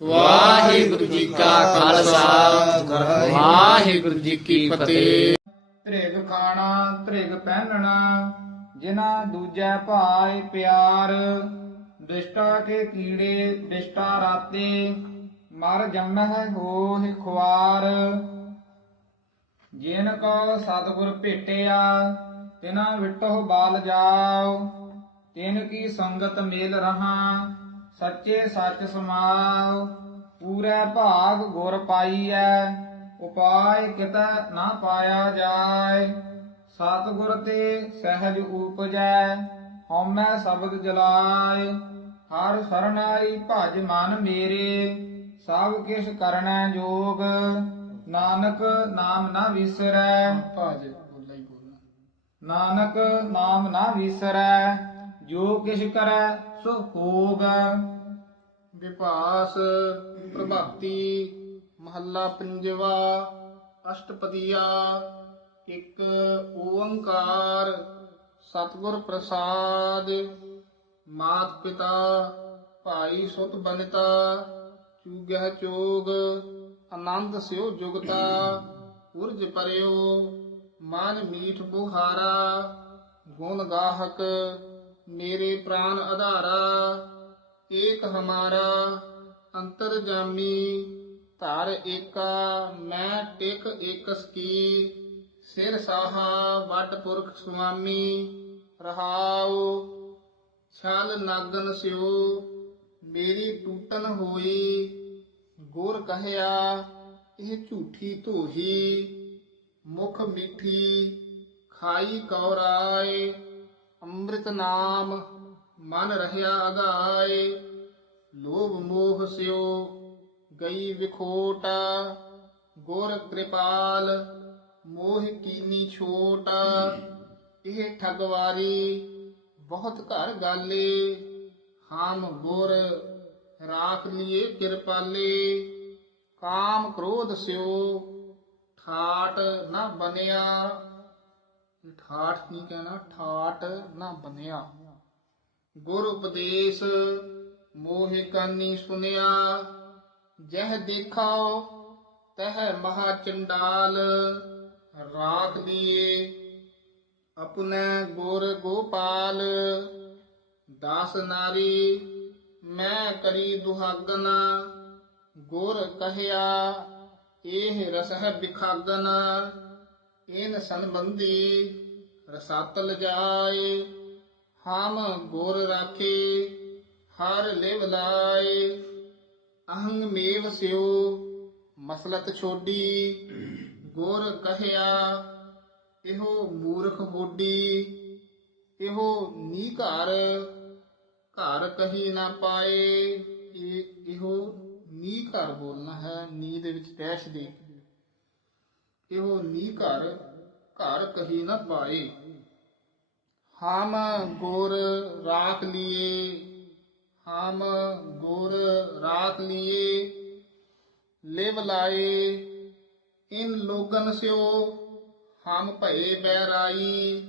ਵਾਹਿਗੁਰੂ ਜੀ ਕਾ ਖਾਲਸਾ। ਵਾਹਿਗੁਰੂ ਜੀ ਕੀ ਫਤਿਹ। ਤ੍ਰਿਗ ਖਾਣਾ, ਤ੍ਰਿਗ ਪਹਿਨਣਾ ਜਿਨਾ ਦੂਜੈ ਭਾਏ ਪਿਆਰ ਦਿਸ਼ਟਾ ਕੇ ਕੀੜੇ ਦਿਸ਼ਟਾ ਰਾਤੇ, ਮਰ ਜੰਮਹਿ ਹੋਹਿ ਖੁਆਰ। ਜਿਨ ਕੋ ਸਤਿਗੁਰ ਭੇਟਿਆ, ਤਿਨਾ ਵਿਟੋ ਬਾਲ ਜਾਓ, ਤਿਨ ਕੀ ਸੰਗਤ ਮੇਲ ਰਹਾ ਸੱਚੇ ਸੱਚ ਸਮਾਓ ਪੂਰੇ ਭਾਗ ਗੁਰ ਪਾਈਐ ਉਪਾਇ ਕਿਤੈ ਨਾ ਪਾਇਆ ਜਾਏ। ਸਤਿਗੁਰ ਤੇ ਸਹਿਜ ਊਪਜੈ ਹਉਮੈ ਸ਼ਬਦ ਜਲਾਏ। ਹਰ ਸਰਣਾਈ ਭਜ ਮਨ ਮੇਰੇ ਸਭ ਕਿਛ ਕਰਨੈ ਜੋਗ। ਨਾਨਕ ਨਾਮ ਨਾ ਵਿਸਰੈ। ਭਜ ਨਾਨਕ ਨਾਮ ਨਾ ਵਿਸਰੈ। ਜੋ ਕਿਛ ਕਰੈ ਸੋ ਹੋਗ। ਵਿਭਾਸ ਪ੍ਰਭਾਤੀ ਮਹੱਲਾ ਪੰਜਵਾ, ਅਸ਼ਟਪਦੀਆ, ਇੱਕ ਓੰਕਾਰ, ਸਤਿਗੁਰ ਪ੍ਰਸਾਦ, ਮਾਤ ਪਿਤਾ, ਭਾਈ ਸੁਤ ਬਨਿਤਾ, ਚੂਗਹਿ ਚੋਗ, ਆਨੰਦ ਸਿਉ ਜੁਗਤਾ ਉਰਜ ਪਰਿਓ, ਮਨ ਮੀਠ ਬੁਹਾਰਾ ਗੁਣ ਗਾਹਕ ਮੇਰੇ ਪ੍ਰਾਨ ਆਧਾਰਾ, ਏਕ ਹਮਾਰਾ ਅੰਤਰ ਜਾਮੀ ਧਰ ਏਕਾ, ਮੈਂ ਟਿਕ ਏਕਸ ਕੀ, ਸਿਰ ਸਾਹਾ, ਵੱਡ ਪੁਰਖ ਸੁਆਮੀ, ਰਹਾਉ, ਛਲ ਨਾਗਨ ਸਿਓ ਮੇਰੀ ਟੂਟਨ ਹੋਈ, ਗੁਰ ਕਹਿਆ, ਇਹ ਝੂਠੀ ਧੋਹੀ, ਮੁਖ ਮਿੱਠੀ, ਖਾਈ ਕੌਰਾਏ ਅੰਮ੍ਰਿਤ ਨਾਮ ਮਨ ਰਹਿਆ ਅਗਾਏ, ਲੋਭ ਮੋਹ ਸਿਓ, ਗਈ ਵਿਖੋਟ, ਗੁਰ ਕਿਰਪਾਲ, ਮੋਹ ਕੀਨੀ ਛੋਟ। ਇਹ ਠਗਵਾਰੀ ਬਹੁਤ ਘਰ ਗਾਲੇ, ਹਮ ਗੁਰ ਰਾਖ ਲਿਏ ਕਿਰਪਾਲੇ। ਕਾਮ ਕ੍ਰੋਧ ਸਿਓ, ਠਾਟ ਨਾ ਬਨਿਆ ਇਹ ਠਾਠ ਨਹੀਂ ਕਹਿਣਾ? ਠਾਠ ਨਾ ਬਣਿਆ ਗੁਰ ਉਪਦੇਸ਼ ਮੋਹਿ ਕਾਨੀ ਸੁਨਿਆ, ਜਹ ਦੇਖਾਓ ਤਹ ਮਹਾ ਚੰਡਾਲ, ਰਾਖ ਦੀਏ ਆਪਣੇ ਗੁਰ ਗੋਪਾਲ। ਦਾਸ ਨਾਰੀ, ਮੈਂ ਕਰੀ ਦੁਹਾਗਨ, ਗੁਰ ਕਹਿਆ ਇਹ ਰਸਹ ਬਿਖਾਗਨ। ਇਨ ਸੰਬੰਧੀ ਰਸਾਤਲ ਜਾਏ ਹਮ ਗੁਰ ਰਾਖੇ, ਹਰ ਲਿਵ ਲਾਏ। ਅਹੰਗ ਮੇਵ ਸਿਓ ਮਸਲਤ ਛੋਡੀ, ਗੁਰ ਕਹਿਆ, ਇਹੋ ਮੂਰਖ ਹੋਡੀ ਇਹੋ ਨੀ ਘਰ ਘਰ ਕਹੀ ਨਾ ਪਾਏ। ਇਹ ਇਹੋ ਨੀ ਘਰ ਬੋਲਣਾ ਹੈ ਨੀ ਦੇ ਵਿੱਚ ਡੈਸ਼ ਦੇ ਇਹੋ ਨੀ ਘਰ ਘਰ ਕਹੀ ਨਾ ਪਾਏ ਹਮ ਗੁਰ ਰਾਖ ਲਿਏ, ਹਮ ਗੁਰ ਰਾਖ ਲਿਏ, ਲਿਵ ਲਾਏ, ਇਨ ਲੋਗਨ ਸਿਓ, ਹਮ ਭਏ ਬੈਰਾਈ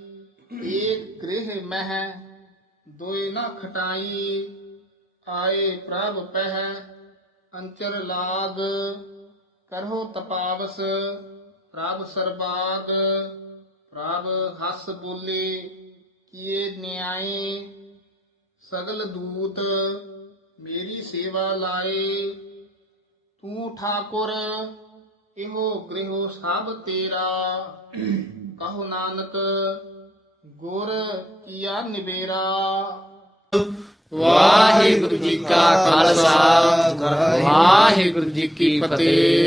ਏਕ ਗ੍ਰਹਿ ਮਹਿ, ਦੋਇ ਨਾ ਖਟਾਈ, ਆਏ ਪ੍ਰਭ ਪਹਿ, ਅੰਚਰ ਲਾਗ, ਕਰਹੁ ਤਪਾਵਸ ਪ੍ਰਭ ਸਰਬਾਗ, ਪ੍ਰਭ ਹੱਸ ਬੋਲੇ, ਕੀਏ ਨਿਆਏ, ਸਗਲ ਦੂਤ, ਮੇਰੀ ਸੇਵਾ ਲਾਏ। ਤੂੰ ਠਾਕੁਰ, ਇਹੋ ਗ੍ਰਹਿ ਸਭ ਤੇਰਾ। ਕਹੋ ਨਾਨਕ, ਗੁਰ ਕੀਆ ਨਿਬੇਰਾ ਵਾਹਿਗੁਰੂ ਜੀ ਕਾ ਖਾਲਸਾ, ਵਾਹਿਗੁਰੂ ਜੀ ਕੀ ਫਤਿਹ।